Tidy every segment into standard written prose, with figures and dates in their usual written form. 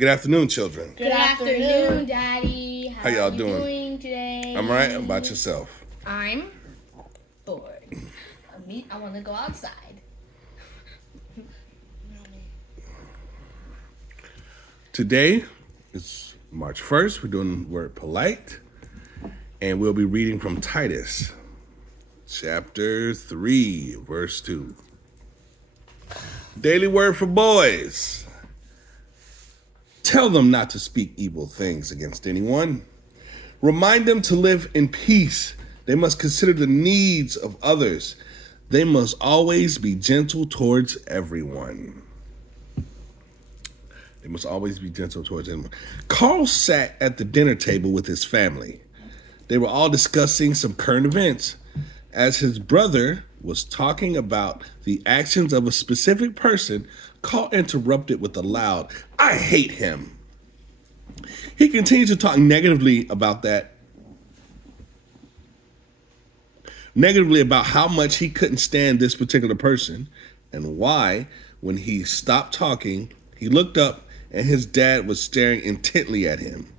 Good afternoon, children. Good afternoon, Daddy. How y'all you doing today? I'm right. How about yourself? I'm bored. I want to go outside. Today is March 1st. We're doing the word polite. And we'll be reading from Titus, chapter 3, verse 2. Daily word for boys. Tell them not to speak evil things against anyone. Remind them to live in peace. They must consider the needs of others. They must always be gentle towards everyone. They must always be gentle towards everyone. Carl sat at the dinner table with his family. They were all discussing some current events. As his brother was talking about the actions of a specific person, Carl interrupted with a loud, "I hate him." He continued to talk negatively about how much he couldn't stand this particular person and why, when he stopped talking, he looked up and his dad was staring intently at him.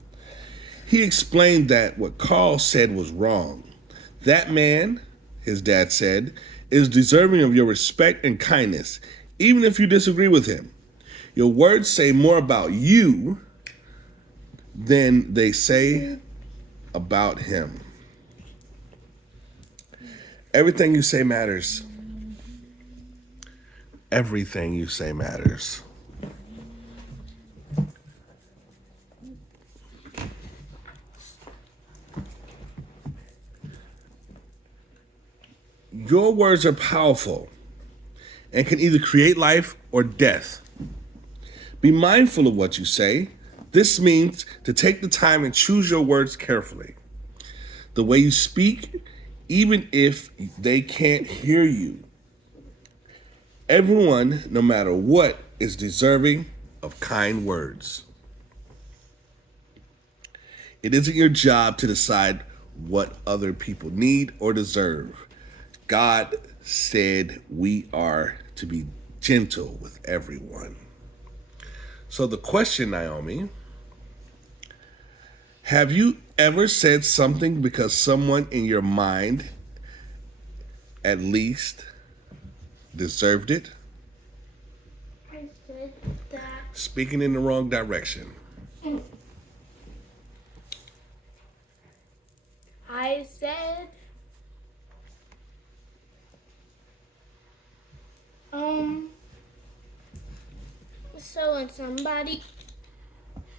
He explained that what Carl said was wrong. That man, his dad said, is deserving of your respect and kindness, even if you disagree with him. Your words say more about you than they say about him. Everything you say matters. Everything you say matters. Your words are powerful and can either create life or death. Be mindful of what you say. This means to take the time and choose your words carefully. The way you speak, even if they can't hear you. Everyone, no matter what, is deserving of kind words. It isn't your job to decide what other people need or deserve. God said we are to be gentle with everyone. So the question, Naomi, have you ever said something because someone in your mind at least deserved it? I said that. Speaking in the wrong direction. I said,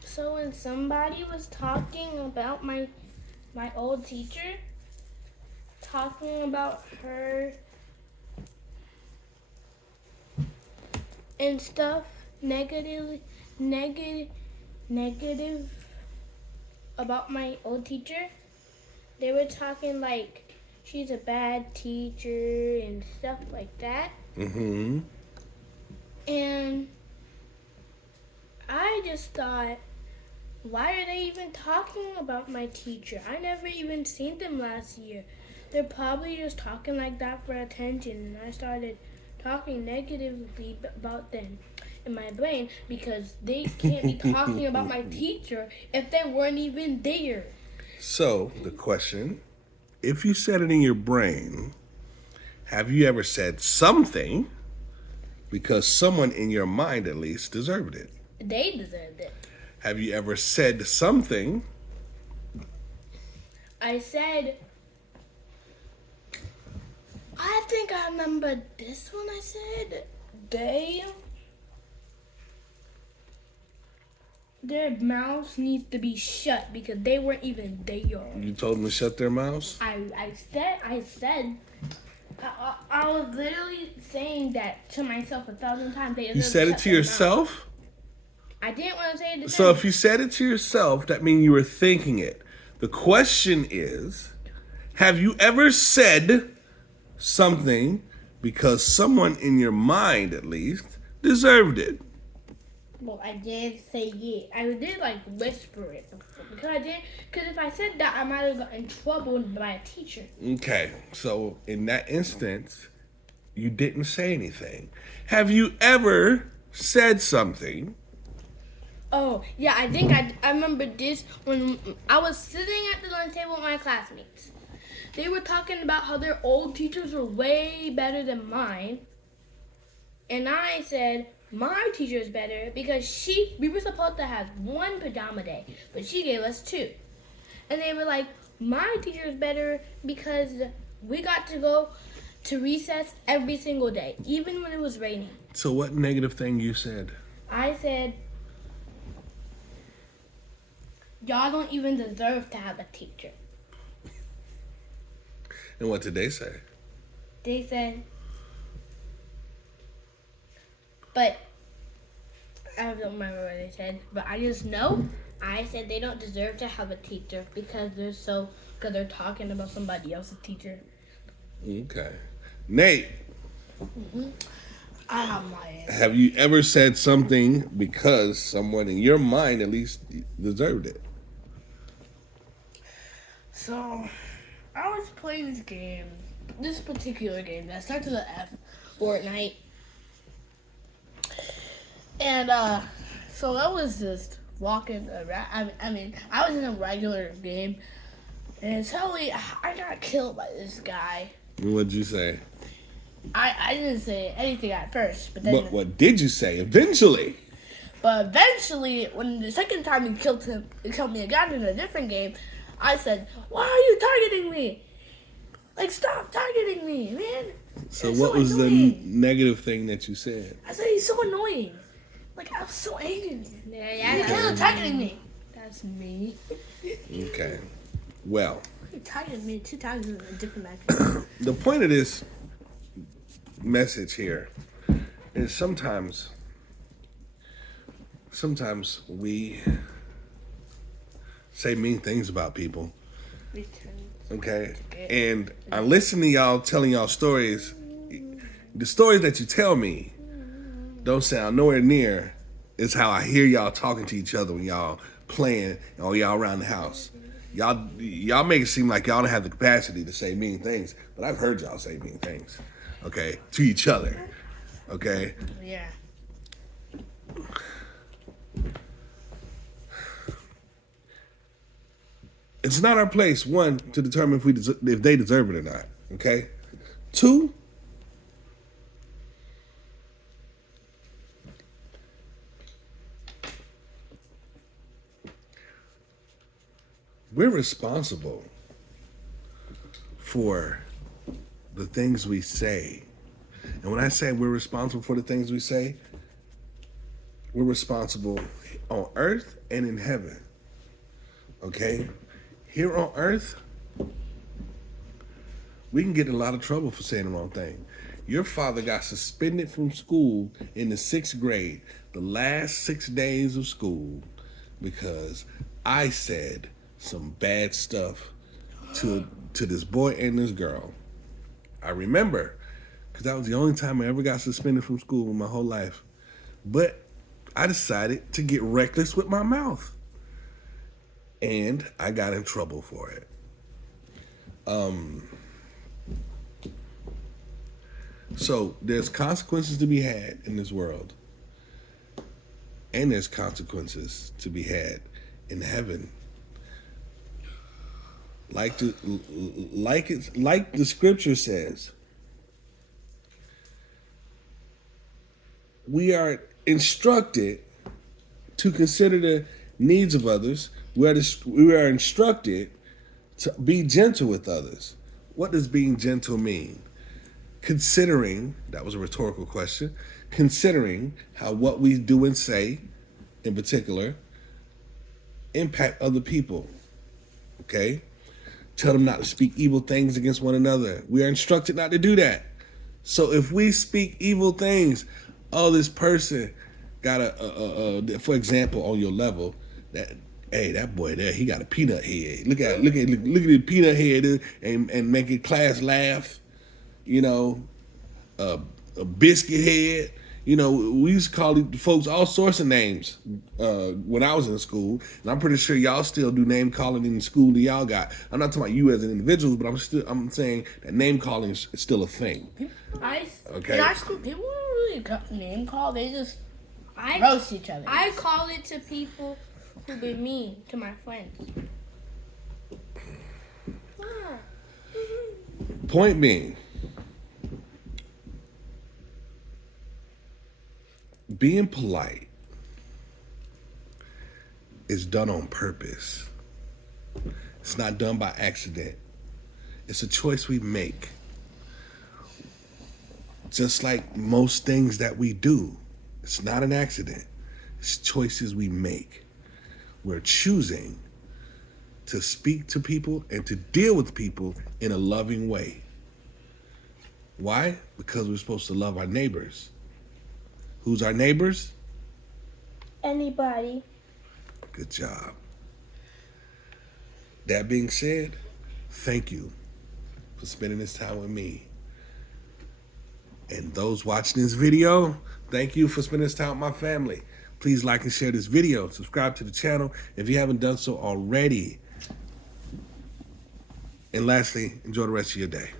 so when somebody was talking about my old teacher, talking about her and stuff, negative about my old teacher, they were talking like she's a bad teacher and stuff like that. Mm-hmm. And I just thought, why are they even talking about my teacher? I never even seen them last year. They're probably just talking like that for attention. And I started talking negatively about them in my brain because they can't be talking about my teacher if they weren't even there. So the question, if you said it in your brain, have you ever said something because someone in your mind at least deserved it? They deserved it. Have you ever said something? I said, I think I remember this one. I said, their mouths needs to be shut because they weren't even there. You told them to shut their mouths? I said, I was literally saying that to myself 1,000 times. You said it to yourself? I didn't want to say it to them. So if you said it to yourself, that means you were thinking it. The question is, have you ever said something because someone in your mind, at least, deserved it? Well, I did say it. I did like whisper it before because if I said that, I might have gotten in trouble by a teacher. Okay, so in that instance, you didn't say anything. Have you ever said something Oh, yeah, I remember this when I was sitting at the lunch table with my classmates. They were talking about how their old teachers were way better than mine. And I said, my teacher is better because we were supposed to have one pajama day, but she gave us two. And they were like, my teacher is better because we got to go to recess every single day, even when it was raining. So what negative thing you said? I said, y'all don't even deserve to have a teacher. And what did they say? They said, but I don't remember what they said, but I just know I said they don't deserve to have a teacher because they're talking about somebody else's teacher. Okay. Nate, I have my answer. have you ever said something because someone in your mind at least deserved it? So, I was playing this particular game that starts with an F, Fortnite. And, so I was just walking around. I was in a regular game. And suddenly, I got killed by this guy. What'd you say? I didn't say anything at first, but then... But what did you say eventually? But eventually, when the second time he killed me again in a different game, I said, "Why are you targeting me? Like, stop targeting me, man!" So It's what so was annoying. the negative thing that you said? I said he's so annoying. Like, I was so angry. Yeah, You're that's targeting me. That's me. Okay. Well, He targeted me 2 times in a different match. the point of this message here is sometimes we say mean things about people, okay? And I listen to y'all telling y'all stories. The stories that you tell me don't sound nowhere near is how I hear y'all talking to each other when y'all playing or y'all around the house. Y'all make it seem like y'all don't have the capacity to say mean things, but I've heard y'all say mean things, okay, to each other, okay? Yeah. It's not our place, one, to determine if they deserve it or not, okay? Two, we're responsible for the things we say. And when I say we're responsible for the things we say, we're responsible on earth and in heaven, okay? Here on earth, we can get in a lot of trouble for saying the wrong thing. Your father got suspended from school in the 6th grade, the last 6 days of school, because I said some bad stuff to this boy and this girl. I remember, because that was the only time I ever got suspended from school in my whole life. But I decided to get reckless with my mouth. And I got in trouble for it. So there's consequences to be had in this world. And there's consequences to be had in heaven. Like the scripture says, we are instructed to consider the needs of others. We are instructed to be gentle with others. What does being gentle mean? Considering, that was a rhetorical question, considering how what we do and say, in particular, impact other people, okay? Tell them not to speak evil things against one another. We are instructed not to do that. So if we speak evil things, oh, this person got for example, on your level, that boy there, he got a peanut head. Look at the peanut head and make it class laugh. You know, a biscuit head. You know, we used to call the folks all sorts of names when I was in school, and I'm pretty sure y'all still do name calling in the school that y'all got. I'm not talking about you as an individual, but I'm saying that name calling is still a thing. In our school, people don't really name call. They just roast each other. I call it to people who be mean to my friends. Ah. Point being, being polite is done on purpose. It's not done by accident. It's a choice we make. Just like most things that we do, it's not an accident. It's choices we make. We're choosing to speak to people and to deal with people in a loving way. Why? Because we're supposed to love our neighbors. Who's our neighbors? Anybody. Good job. That being said, thank you for spending this time with me. And those watching this video, thank you for spending this time with my family. Please like and share this video. Subscribe to the channel if you haven't done so already. And lastly, enjoy the rest of your day.